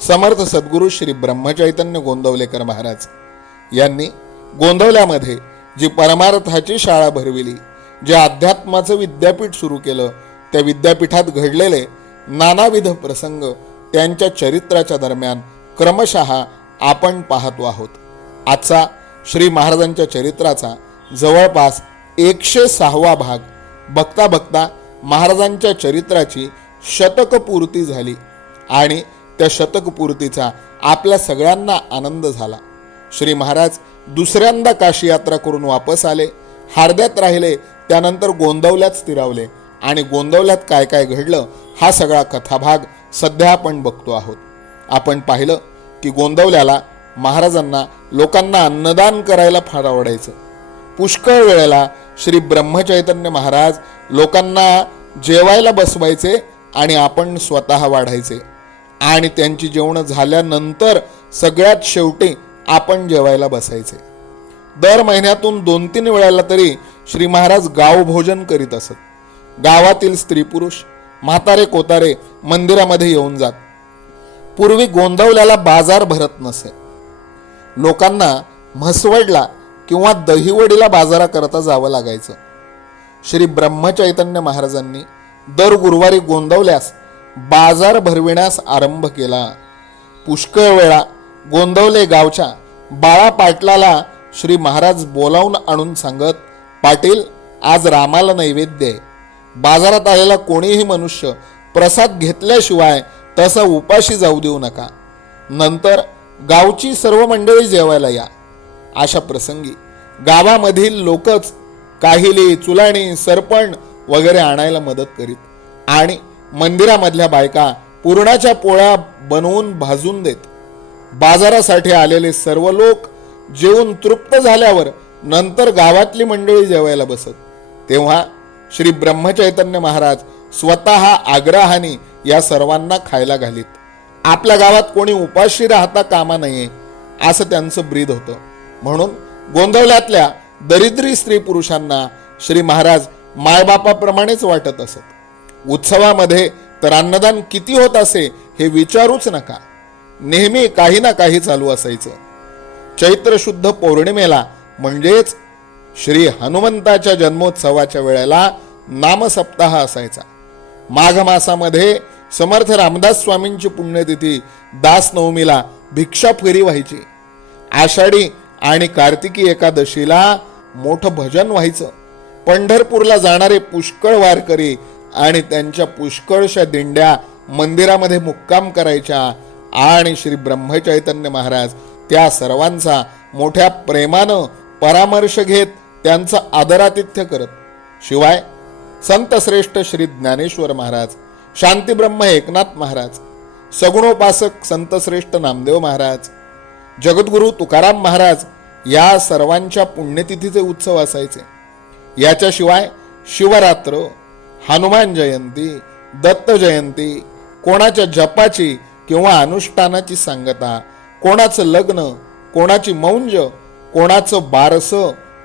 समर्थ सद्गुरू श्री ब्रह्मचैतन्य गोंदवलेकर महाराज यांनी गोंदवल्यामध्ये जी परमार्थाची शाळा भरविली जे अध्यात्माचं विद्यापीठ सुरू केलं त्या विद्यापीठात घडलेले नानाविध प्रसंग त्यांच्या चरित्राच्या दरम्यान क्रमशः आपण पाहतो आहोत. आजचा श्री महाराजांच्या चरित्राचा जवळपास एकशे सहावा भाग बघता बघता महाराजांच्या चरित्राची शतकपूर्ती झाली आणि त्या शतकपूर्तीचा आपल्या सगळ्यांना आनंद झाला. श्री महाराज दुसऱ्यांदा काशी यात्रा करून वापस आले. हार्द्यात राहिले त्यानंतर गोंदवल्यात स्थिरावले. आणि गोंदवल्यात काय काय घडलं हा सगळा कथाभाग सध्या आपण बघतो आहोत. आपण पाहिलं की गोंदवल्याला महाराजांना लोकांना अन्नदान करायला फार आवडायचं. पुष्कळ वेळेला श्री ब्रह्मचैतन्य महाराज लोकांना जेवायला बसवायचे आणि आपण स्वतः वाढायचे. आणि त्यांची जेवणं झाल्यानंतर सगळ्यात शेवटी आपण जेवायला बसायचे. दर महिन्यातून दोन तीन वेळाला तरी श्री महाराज गाव भोजन करीत असत. गावातील स्त्री पुरुष म्हातारे कोतारे मंदिरामध्ये येऊन जात. पूर्वी गोंदवल्याला बाजार भरत नसे. लोकांना म्हसवडला किंवा दहिवडीला बाजाराकरता जावं लागायचं. श्री ब्रह्मचैतन्य महाराजांनी दर गुरुवारी गोंदवल्यास बाजार भरविण्यास आरंभ केला. पुष्कळ वेळा गोंदवले गावच्या बाळा पाटलाला श्री महाराज बोलावून आणून सांगत पाटील आज रामाला नैवेद्य आहे. बाजारात आलेला कोणीही मनुष्य प्रसाद घेतल्याशिवाय तसा उपाशी जाऊ देऊ नका. नंतर गावची सर्व मंडळी जेवायला या. अशा प्रसंगी गावामधील लोकच काहिली चुलाणी सरपण वगैरे आणायला मदत करीत आणि मंदिरामधल्या बायका पुरणाच्या पोळ्या बनवून भाजून देत. बाजारासाठी आलेले सर्व लोक जेवून तृप्त झाल्यावर नंतर गावातली मंडळी जेवायला बसत. तेव्हा श्री ब्रह्मचैतन्य महाराज स्वतः आग्रहाने या सर्वांना खायला घालीत. आपल्या गावात कोणी उपाशी राहता कामा नये असं त्यांचं ब्रीद होतं. म्हणून गोंधवल्यातल्या दरिद्री स्त्री पुरुषांना श्री महाराज मायबापाप्रमाणेच वाटत असत. उत्सवामध्ये तर अन्नदान किती होत असे हे विचारूच नका. नेहमी काही ना काही चालू असायचं. चैत्र शुद्ध पौर्णिमेला म्हणजेच श्री हनुमंताच्या जन्मोत्सवाच्या वेळेला नामसप्ताह असायचा. माघ मासामध्ये समर्थ रामदास स्वामींची पुण्यतिथी दास नवमीला भिक्षा फेरी व्हायची. आषाढी आणि कार्तिकी एकादशीला मोठं भजन व्हायचं. पंढरपूरला जाणारे पुष्कळ वारकरी आणि त्यांच्या पुष्कळशा दिंड्या मंदिरामध्ये मुक्काम करायच्या आणि श्री ब्रह्मचैतन्य महाराज त्या सर्वांचा मोठ्या प्रेमानं परामर्श घेत त्यांचं आदरातिथ्य करत. शिवाय संत श्रेष्ठ श्री ज्ञानेश्वर महाराज शांतीब्रह्म एकनाथ महाराज सगुणोपासक संत श्रेष्ठ नामदेव महाराज जगद्गुरु तुकाराम महाराज या सर्वांच्या पुण्यतिथीचे उत्सव असायचे. याच्याशिवाय शिवरात्र हनुमान जयंती दत्त जयंती कोणाच्या जपाची किंवा अनुष्ठानाची सांगता कोणाचं लग्न कोणाची मौंज कोणाचं बारस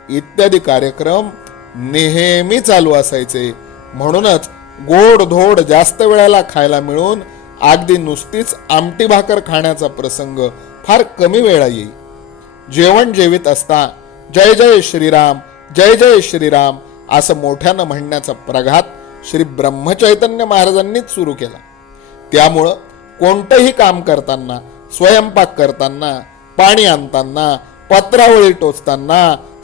इत्यादी कार्यक्रम नेहमी चालू असायचे. म्हणूनच गोड धोड जास्त वेळेला खायला मिळून अगदी नुसतीच आमटी भाकर खाण्याचा प्रसंग फार कमी वेळा येईल जेवण जेवित असता जय जय श्रीराम जय जय श्रीराम असं मोठ्यानं म्हणण्याचा प्रघात श्री ब्रह्मचैतन्य महाराजांनीच सुरू केला. त्यामुळं कोणतंही काम करताना स्वयंपाक करताना पाणी आणताना पत्रावळी टोचताना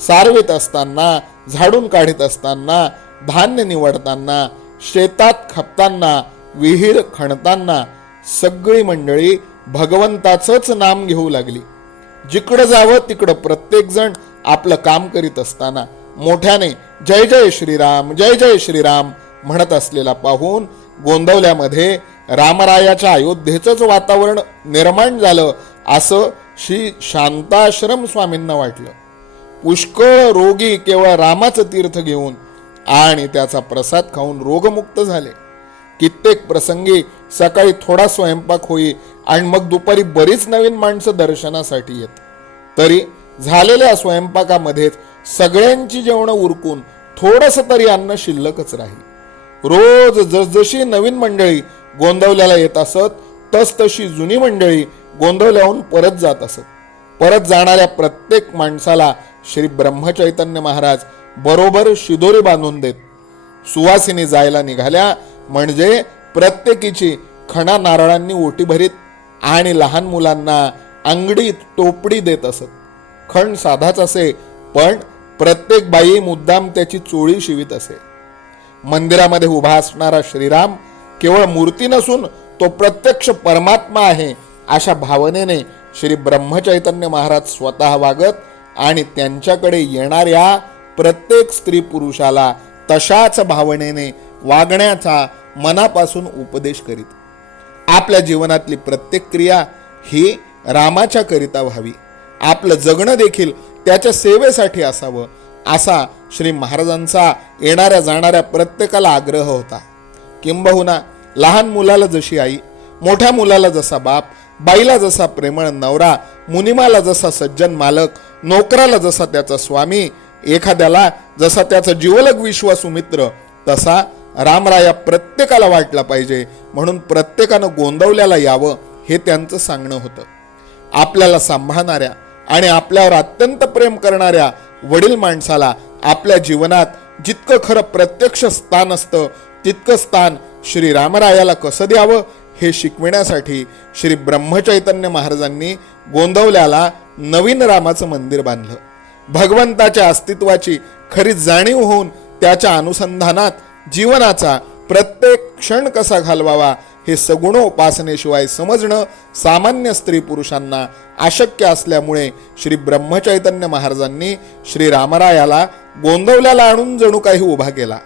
सारवीत असताना झाडून काढीत असताना धान्य निवडताना शेतात खपताना विहीर खणताना सगळी मंडळी भगवंताचंच नाम घेऊ लागली. जिकडं जावं तिकडं प्रत्येकजण आपलं काम करीत असताना मोठ्याने जय जय श्रीराम जय जय श्रीराम म्हणत असलेला पाहून गोंदवल्यामध्ये रामरायाच्या अयोध्येचंच वातावरण निर्माण झालं असं श्री शांताश्रम स्वामींना वाटलं. पुष्कळ रोगी केवळ रामाचं तीर्थ घेऊन आणि त्याचा प्रसाद खाऊन रोगमुक्त झाले. कित्येक प्रसंगी सकाळी थोडा स्वयंपाक होई आणि मग दुपारी बरीच नवीन माणसं दर्शनासाठी येत. तरी झालेल्या स्वयंपाकामध्येच सगळ्यांची जेवणं उरकून थोडंसं तरी अन्न शिल्लकच राहील. रोज जसजशी नवीन मंडळी गोंदवल्याला येत असत तसतशी जुनी मंडळी गोंदवल्याहून परत जात असत. परत जाणाऱ्या प्रत्येक माणसाला श्री ब्रह्मचैतन्य महाराज बरोबर शिदोरी बांधून देत. सुवासिनी जायला निघाल्या म्हणजे प्रत्येकीची खणा नारळांनी ओटी भरीत आणि लहान मुलांना अंगडीत टोपडी देत असत. खण साधाच असे पण प्रत्येक बाई मुद्दाम त्याची चोळी शिवीत असे. मंदिरामध्ये उभा असणारा श्रीराम केवळ मूर्ती नसून तो प्रत्यक्ष परमात्मा आहे अशा भावनेने श्री ब्रह्मचैतन्य महाराज स्वतः वागत आणि त्यांच्याकडे येणाऱ्या प्रत्येक स्त्री पुरुषाला तशाच भावनेने वागण्याचा मनापासून उपदेश करीत. आपल्या जीवनातली प्रत्येक क्रिया ही रामाच्या करिता व्हावी. आपलं जगणं देखील त्याच्या सेवेसाठी असावं असा श्री महाराजांचा येणाऱ्या जाणाऱ्या प्रत्येकाला आग्रह होता. किंबहुना लहान मुलाला जशी आई मोठ्या मुलाला जसा बाप बाईला जसा प्रेमळ नवरा मुनिमाला जसा सज्जन मालक नोकराला जसा त्याचा स्वामी एखाद्याला जसा त्याचा जीवलग विश्वासुमित्र तसा रामराया प्रत्येकाला वाटला पाहिजे. म्हणून प्रत्येकानं गोंदवल्याला यावं हे त्यांचं सांगणं होतं. आपल्याला सांभाळणाऱ्या आणि आपल्यावर अत्यंत प्रेम करणाऱ्या वडील माणसाला आपल्या जीवनात जितकं खरं प्रत्यक्ष स्थान असतं तितकं स्थान श्री रामरायाला कसं द्यावं हे शिकविण्यासाठी श्री ब्रह्मचैतन्य महाराजांनी गोंदवल्याला नवीन रामाचं मंदिर बांधलं. भगवंताच्या अस्तित्वाची खरी जाणीव होऊन त्याच्या अनुसंधानात जीवनाचा प्रत्येक क्षण कसा घालवावा हे सगुणोपासनेशिवाय समजणं सामान्य स्त्री पुरुषांना अशक्य असल्यामुळे श्री ब्रह्मचैतन्य महाराजांनी श्री रामरायाला गोंदवल्याला आणून जणू काही उभा केला.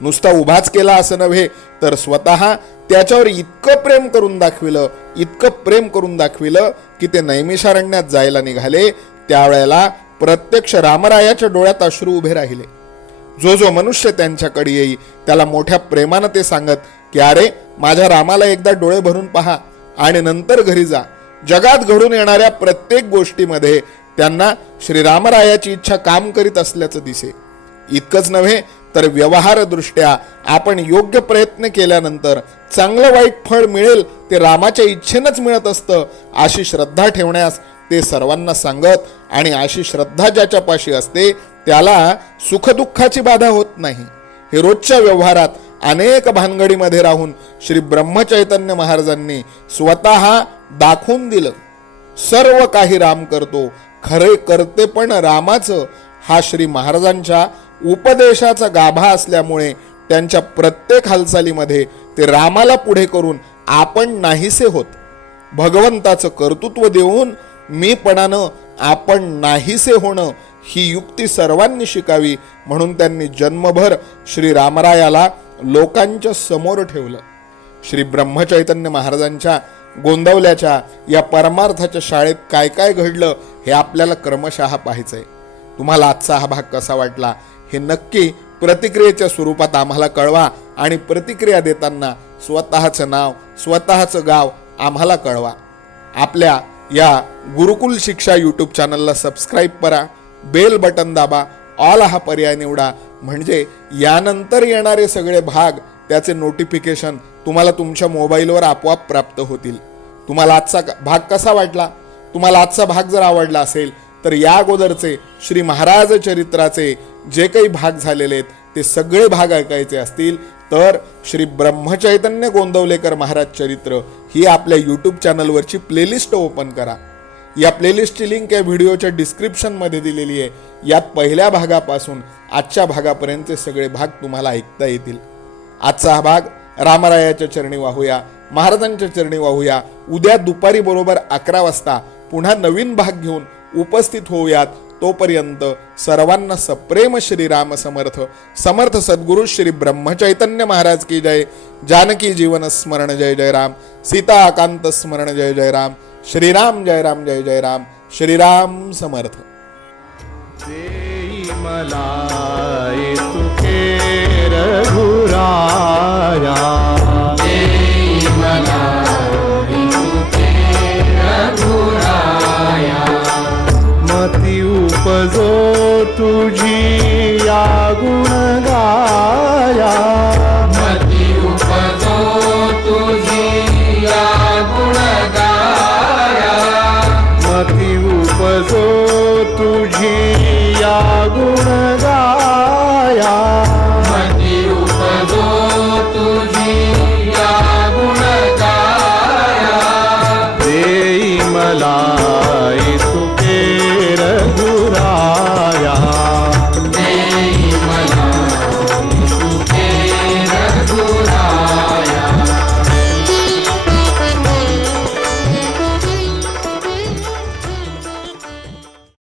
नुसता उभाच केला असं नव्हे तर स्वतः त्याच्यावर इतकं प्रेम करून दाखविलं इतकं प्रेम करून दाखविलं की ते नैमिषारण्यात जायला निघाले. त्यावेळेला प्रत्यक्ष रामरायाच्या डोळ्यात अश्रू उभे राहिले. जो जो मनुष्य त्यांच्याकडे येई त्याला मोठ्या प्रेमानं ते सांगत की अरे माझ्या रामाला एकदा डोळे भरून पहा आणि नंतर घरी जा. जगात घडून येणाऱ्या प्रत्येक गोष्टीमध्ये त्यांना श्रीरामरायाची इच्छा काम करीत असल्याचं दिसे. इतकंच नव्हे तर व्यवहारदृष्ट्या आपण योग्य प्रयत्न केल्यानंतर चांगलं वाईट फळ मिळेल ते रामाच्या इच्छेनंच मिळत असतं अशी श्रद्धा ठेवण्यास ते सर्वांना सांगत आणि अशी श्रद्धा ज्याच्यापाशी असते त्याला सुखदुःखाची बाधा होत नाही. हे रोजच्या व्यवहारात अनेक भानगडीमध्ये राहून श्री ब्रह्मचैतन्य महाराजांनी स्वतः दाखवून दिलं. सर्व काही राम करतो खरे करते पण रामाचं हा श्री महाराजांच्या उपदेशाचा गाभा असल्यामुळे त्यांच्या प्रत्येक हालचालीमध्ये ते रामाला पुढे करून आपण नाहीसे होत. भगवंताचं कर्तृत्व देऊन मीपणानं आपण नाहीसे होणं ही युक्ती सर्वांनी शिकावी म्हणून त्यांनी जन्मभर श्री रामरायाला लोकांच्या समोर ठेवलं. श्री ब्रह्मचैतन्य महाराजांच्या गोंदवल्याच्या या परमार्थाच्या शाळेत काय काय घडलं हे आपल्याला क्रमशः पाहायचंय. तुम्हाला आजचा हा भाग कसा वाटला हे नक्की प्रतिक्रियेच्या स्वरूपात आम्हाला कळवा आणि प्रतिक्रिया देताना स्वतःचं नाव स्वतःचं गाव आम्हाला कळवा. आपल्या या गुरुकुल शिक्षा यूट्यूब चॅनलला सबस्क्राईब करा बेल बटन दाबा ऑल हा पर्याय निवडा म्हणजे यानंतर येणारे सगळे भाग त्याचे नोटिफिकेशन तुम्हाला तुमच्या मोबाईलवर आपोआप प्राप्त होतील. तुम्हाला आजचा भाग कसा वाटला? तुम्हाला आजचा भाग जर आवडला असेल तर या अगोदरचे श्री महाराज चरित्राचे जे काही भाग झालेले आहेत ते सगळे भाग ऐकायचे असतील. तर श्री ब्रह्मचैतन्य गोंदवलेकर महाराज चरित्र ही आपल्या यूट्यूब चॅनलवरची प्लेलिस्ट ओपन करा. या प्लेलिस्टची लिंक या व्हिडिओच्या डिस्क्रिप्शनमध्ये दिलेली आहे. यात पहिल्या भागापासून आजच्या भागापर्यंतचे सगळे भाग तुम्हाला ऐकता येतील. आजचा हा भाग रामरायाच्या चरणी वाहूया महाराजांच्या चरणी वाहूया. उद्या दुपारी बरोबर अकरा वाजता पुन्हा नवीन भाग घेऊन उपस्थित होऊयात. तोपर्यंत सर्वांना सप्रेम श्रीराम समर्थ. समर्थ सद्गुरु श्री ब्रह्मचैतन्य महाराज की जय. जानकी जीवन स्मरण जय जय राम. सीता आकांत स्मरण जय जय राम. श्रीराम जय राम जय जय राम. श्रीराम समर्थ. मती उपजो तुझी या गुण मती उपजो तुझी या गुण